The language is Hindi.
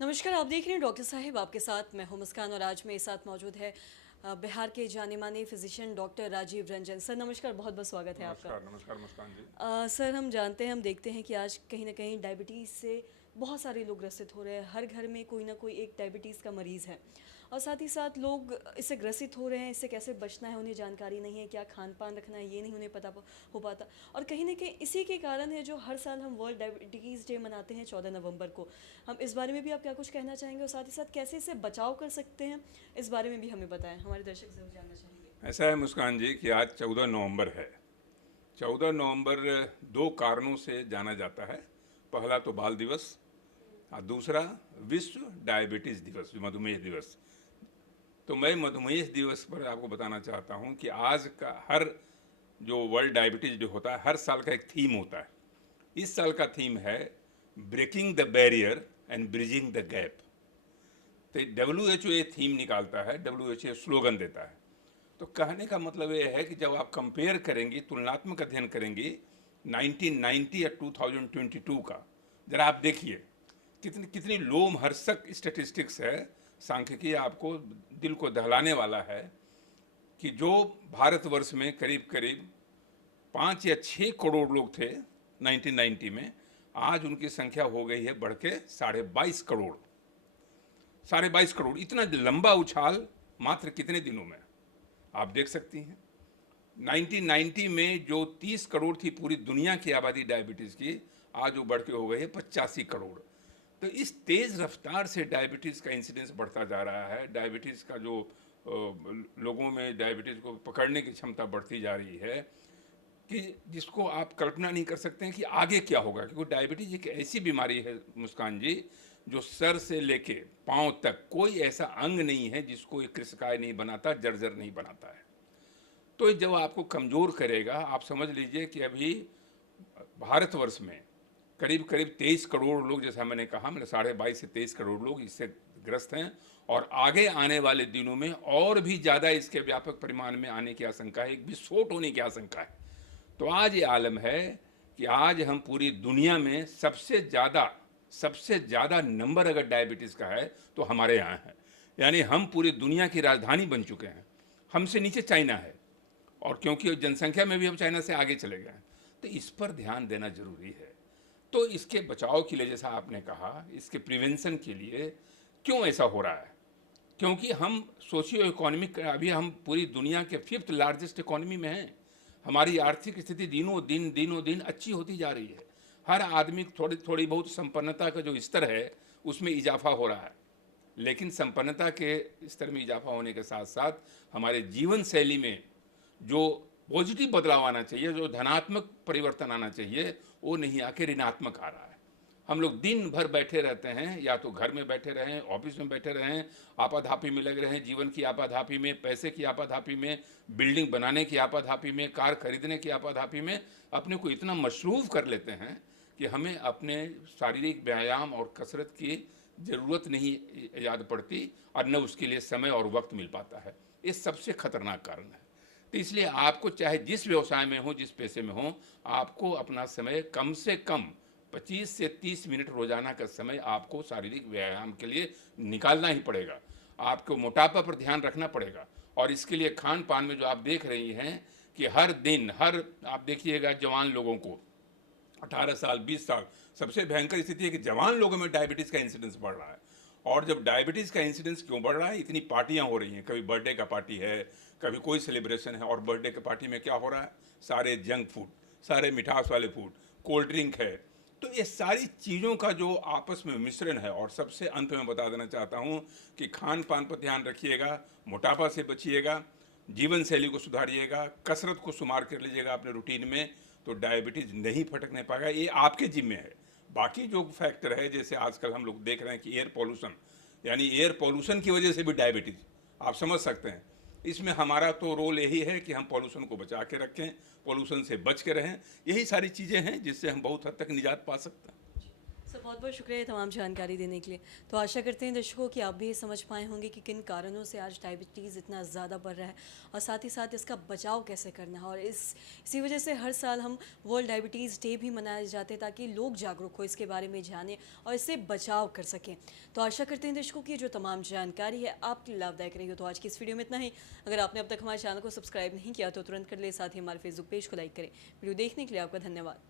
नमस्कार, आप देख रहे हैं डॉक्टर साहिब आपके साथ मैं हूं मुस्कान और आज मेरे साथ मौजूद है बिहार के जाने माने physician doctor Rajiv Ranjan. Sir नमस्कार, बहुत बहुत स्वागत है आपका। नमस्कार नमस्कार मुस्कान जी। सर हम जानते हैं, हम देखते हैं कि आज कहीं ना कहीं डायबिटीज़ से बहुत सारे लोग ग्रसित हो रहे हैं। हर घर में कोई ना कोई एक डायबिटीज़ का मरीज़ है और साथ ही साथ लोग इससे ग्रसित हो रहे हैं। इससे कैसे बचना है उन्हें जानकारी नहीं है, क्या खान पान रखना है ये नहीं उन्हें पता हो पाता। और कहीं ना कहीं इसी के कारण है जो हर साल हम वर्ल्ड डायबिटीज़ डे मनाते हैं 14 नवंबर को। हम इस बारे में भी आप क्या कुछ कहना चाहेंगे और साथ ही साथ कैसे इससे बचाव कर सकते हैं, इस बारे में भी हमें बताएं। हमारे दर्शक ज़रूर जानना चाहेंगे। ऐसा है मुस्कान जी कि आज 14 नवंबर है। 14 नवंबर दो कारणों से जाना जाता है। पहला तो बाल दिवस और दूसरा विश्व डायबिटीज़ दिवस, मधुमेह दिवस। तो मैं मधुमेह दिवस पर आपको बताना चाहता हूं कि आज का हर जो वर्ल्ड डायबिटीज़ डे होता है, हर साल का एक थीम होता है। इस साल का थीम है breaking the barrier and bridging the gap. तो WHO ये थीम निकालता है, WHO स्लोगन देता है। तो कहने का मतलब ये है कि जब आप कंपेयर करेंगी, तुलनात्मक अध्ययन करेंगी 1990 या 2022 का, जरा आप देखिए कितनी कितनी लोमहर्षक स्टैटिस्टिक्स है। सांख्यिकी आपको दिल को दहलाने वाला है कि जो भारतवर्ष में करीब करीब 5 या 6 करोड़ लोग थे 1990 में, आज उनकी संख्या हो गई है बढ़ के 22.5 करोड़। 22.5 करोड़, इतना लंबा उछाल मात्र कितने दिनों में आप देख सकती हैं। 1990 में जो 30 करोड़ थी पूरी दुनिया की आबादी डायबिटीज़ की, आज वो बढ़ के हो गई है 85 करोड़। तो इस तेज़ रफ्तार से डायबिटीज़ का इंसिडेंस बढ़ता जा रहा है। डायबिटीज़ का जो लोगों में डायबिटीज़ को पकड़ने की क्षमता बढ़ती जा रही है कि जिसको आप कल्पना नहीं कर सकते हैं कि आगे क्या होगा। क्योंकि डायबिटीज़ एक ऐसी बीमारी है मुस्कान जी, जो सर से लेके पांव तक कोई ऐसा अंग नहीं है जिसको एक कृशकाय नहीं बनाता, जर्जर नहीं बनाता है। तो जब आपको कमज़ोर करेगा, आप समझ लीजिए कि अभी भारतवर्ष में करीब करीब 23 करोड़ लोग, जैसा मैंने कहा, मतलब 22.5 से 23 करोड़ लोग इससे ग्रस्त हैं। और आगे आने वाले दिनों में और भी ज़्यादा इसके व्यापक परिमाण में आने की आशंका है, एक विस्फोट होने की आशंका है। तो आज ये आलम है कि आज हम पूरी दुनिया में सबसे ज़्यादा नंबर अगर डायबिटीज़ का है तो हमारे यहाँ है। यानी हम पूरी दुनिया की राजधानी बन चुके हैं। हमसे नीचे चाइना है, और क्योंकि जनसंख्या में भी हम चाइना से आगे चले गए हैं, तो इस पर ध्यान देना जरूरी है। तो इसके बचाव के लिए, जैसा आपने कहा, इसके प्रिवेंशन के लिए क्यों ऐसा हो रहा है? क्योंकि हम सोशियो इकोनॉमिक, अभी हम पूरी दुनिया के 5th लार्जेस्ट इकोनॉमी में हैं। हमारी आर्थिक स्थिति दिनों दिन अच्छी होती जा रही है। हर आदमी थोड़ी थोड़ी बहुत संपन्नता का जो स्तर है उसमें इजाफा हो रहा है। लेकिन संपन्नता के स्तर में इजाफा होने के साथ साथ हमारे जीवन शैली में जो पॉजिटिव बदलाव आना चाहिए, जो धनात्मक परिवर्तन आना चाहिए, वो नहीं आके ऋणात्मक आ रहा है। हम लोग दिन भर बैठे रहते हैं, या तो घर में बैठे रहें, ऑफिस में बैठे रहें, आपाधापी में लगे रहें, जीवन की आपाधापी में, पैसे की आपाधापी में, बिल्डिंग बनाने की आपाधापी में, कार खरीदने की आपाधापी में अपने को इतना मशरूफ़ कर लेते हैं कि हमें अपने शारीरिक व्यायाम और कसरत की ज़रूरत नहीं याद पड़ती, और न उसके लिए समय और वक्त मिल पाता है। ये सबसे खतरनाक कारण है। तो इसलिए आपको चाहे जिस व्यवसाय में हो, जिस पेशे में हो, आपको अपना समय कम से कम 25 से 30 मिनट रोजाना का समय आपको शारीरिक व्यायाम के लिए निकालना ही पड़ेगा। आपको मोटापा पर ध्यान रखना पड़ेगा, और इसके लिए खान पान में जो आप देख रही हैं कि हर दिन, आप देखिएगा जवान लोगों को, 18 साल 20 साल, सबसे भयंकर स्थिति है कि जवान लोगों में डायबिटीज़ का इंसिडेंस बढ़ रहा है। और जब डायबिटीज़ का इंसिडेंस क्यों बढ़ रहा है? इतनी पार्टियां हो रही हैं, कभी बर्थडे का पार्टी है, कभी कोई सेलिब्रेशन है, और बर्थडे के पार्टी में क्या हो रहा है? सारे जंक फूड, सारे मिठास वाले फूड, कोल्ड ड्रिंक है। तो ये सारी चीज़ों का जो आपस में मिश्रण है। और सबसे अंत में बता देना चाहता हूँ कि खान पान पर ध्यान रखिएगा, मोटापा से बचिएगा, जीवन शैली को सुधारिएगा, कसरत को शुमार कर लीजिएगा अपने रूटीन में, तो डायबिटीज़ नहीं फटकने पाएगा। ये आपके जिम्मे है। बाकी जो फैक्टर है, जैसे आजकल हम लोग देख रहे हैं कि एयर पॉल्यूशन, यानी एयर पॉल्यूशन की वजह से भी डायबिटीज़, आप समझ सकते हैं। इसमें हमारा तो रोल यही है कि हम पॉल्यूशन को बचा के रखें, पॉल्यूशन से बच के रहें। यही सारी चीज़ें हैं जिससे हम बहुत हद तक निजात पा सकते हैं। सर बहुत बहुत शुक्रिया ये तमाम जानकारी देने के लिए। तो आशा करते हैं दर्शकों कि आप भी समझ पाए होंगे कि किन कारणों से आज डायबिटीज़ इतना ज़्यादा बढ़ रहा है और साथ ही साथ इसका बचाव कैसे करना है। और इसी वजह से हर साल हम वर्ल्ड डायबिटीज़ डे भी मनाए जाते हैं ताकि लोग जागरूक हो इसके बारे में जानें और इससे बचाव कर सकें। तो आशा करते हैं दर्शकों की जो तमाम जानकारी है आपके लिए लाभदायक रही हो। तो आज की इस वीडियो में इतना ही। अगर आपने अब तक हमारे चैनल को सब्सक्राइब नहीं किया तो तुरंत कर ले, साथ ही हमारे फेसबुक पेज को लाइक करें। वीडियो देखने के लिए आपका धन्यवाद।